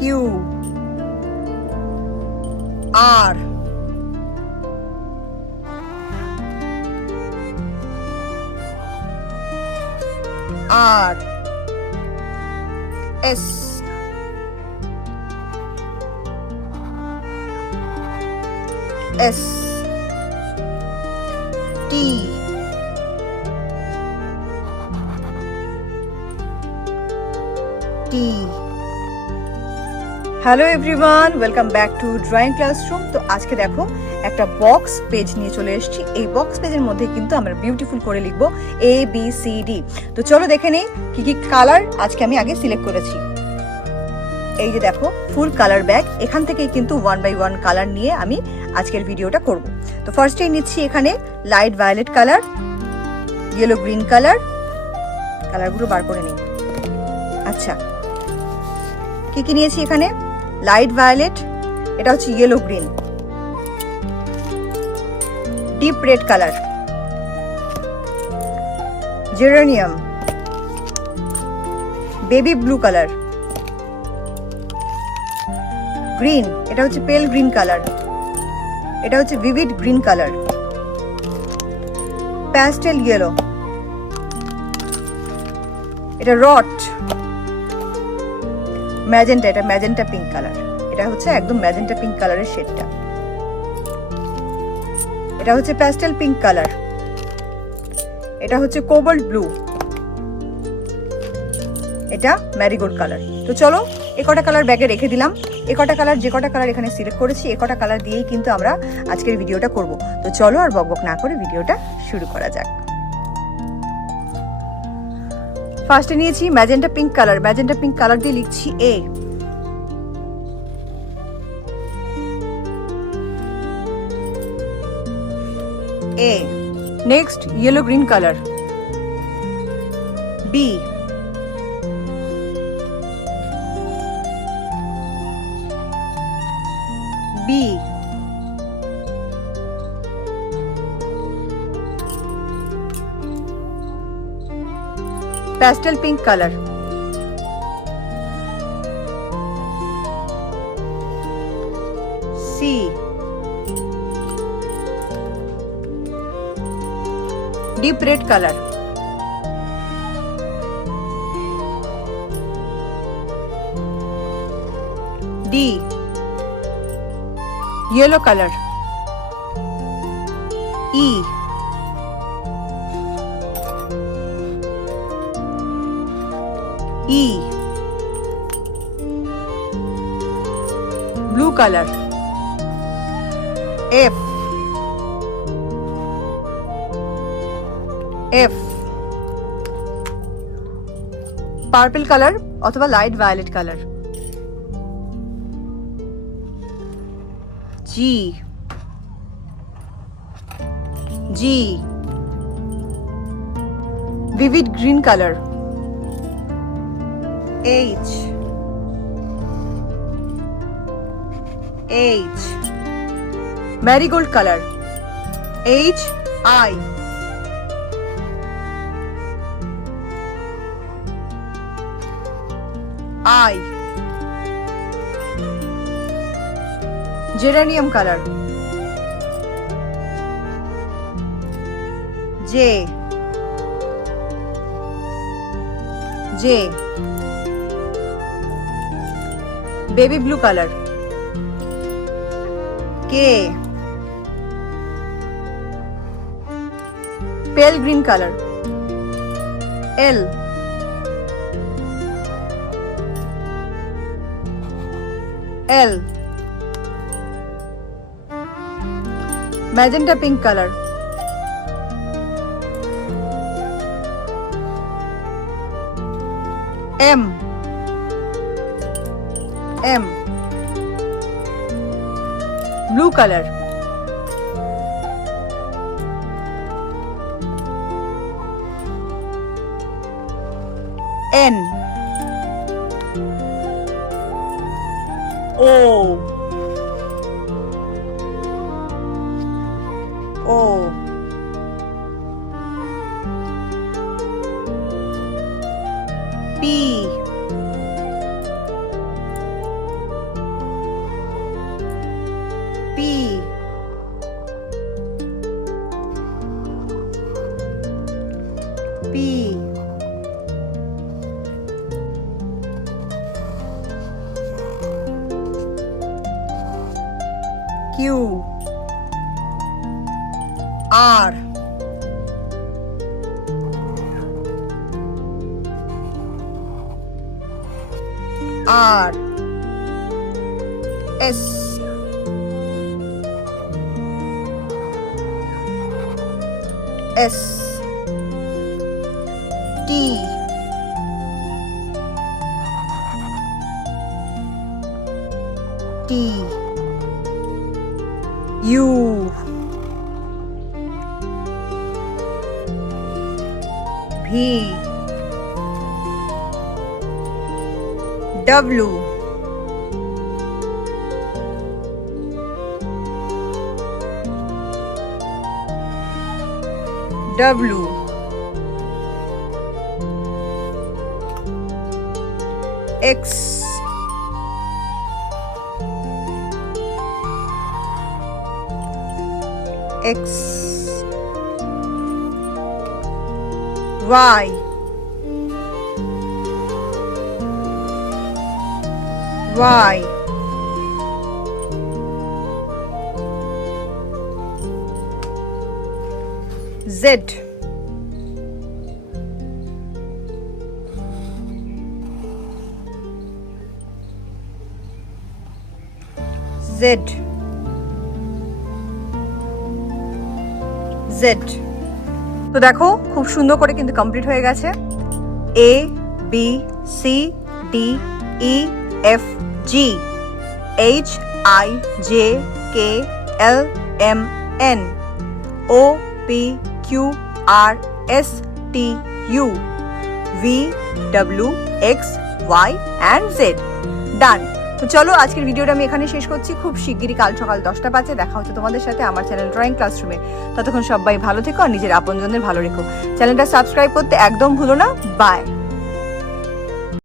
Q, R, R, S, S, T, T. Hello everyone, welcome back to drawing classroom. তো আজকে দেখো একটা box page নিয়ে চলে এসেছি। এই বক্স পেজের মধ্যে কিন্তু আমরা বিউটিফুল করে লিখবো ABCD। তো চলো দেখে নেই কি কি কালার আজকে আমি আগে সিলেক্ট করেছি। এই যে দেখো ফুল কালার ব্যাগ, এখান থেকেই কিন্তু 1 বাই 1 কালার নিয়ে আমি আজকের ভিডিওটা করব। তো ফার্স্টেই নিচ্ছি এখানে light violet colour, yellow green colour, কালারগুলো বার করে নিই। আচ্ছা, কি কি নিয়েছি এখানে? লাইট ভায়োলেট, এটা হচ্ছে yellow green, deep red colour, geranium, baby blue colour, green, এটা হচ্ছে পেল গ্রিন কালার, এটা হচ্ছে vivid green colour, pastel yellow, এটা রট, ম্যাজেন্টা, এটা ম্যাজেন্টা পিঙ্ক কালার, এটা হচ্ছে একদম ম্যাজেন্টা পিঙ্ক কালারের শেডটা, এটা হচ্ছে প্যাস্টেল পিঙ্ক কালার, এটা হচ্ছে কোবাল্ট ব্লু, এটা ম্যারিগোল্ড কালার। তো চলো এ কটা কালার ব্যাগে রেখে দিলাম। এ কটা কালার, যে কটা কালার এখানে সিলেক্ট করেছি, এ কটা কালার দিয়েই কিন্তু আমরা আজকের ভিডিওটা করব। তো চলো আর বকবক না করে ভিডিওটা শুরু করা যাক। ফার্স্টে নিয়েছি magenta pink colour, magenta pink colour দিয়ে লিখছি A, A। Next yellow green colour, B, B, pastel pink color, C, deep red color, D, yellow color, E, E, blue color, F, F, purple color অথবা light violet colour, G, G, vivid green color, H, H, marigold color, H, I, I, geranium color, J, J, baby blue color, K, pale green color, L, L, magenta pink color, M, M, blue color, N, O, O, P, P, Q, R, R, S, S, T, T, U, V, W, W, X, X, Y, Y, Z, Z, Z। তো দেখো খুব সুন্দর করে কিন্তু কমপ্লিট হয়ে গেছে। A, B, C, D, E, F, G, H, I, J, K, L, M, N, O, P, Q, R, S, T, U, V, W, X, Y and Z। ডান। তো চলো আজকের ভিডিওটা আমি এখানে শেষ করছি। খুব শিগগিরই কাল সকাল 10টা বাজে দেখা হচ্ছে তোমাদের সাথে আমার চ্যানেল ড্রয়িং ক্লাসরুমে। ততক্ষণ সবাই ভালো থেকো আর নিজের আপনজনদের ভালো রেখো। চ্যানেলটা সাবস্ক্রাইব করতে একদম ভুলো না। বাই।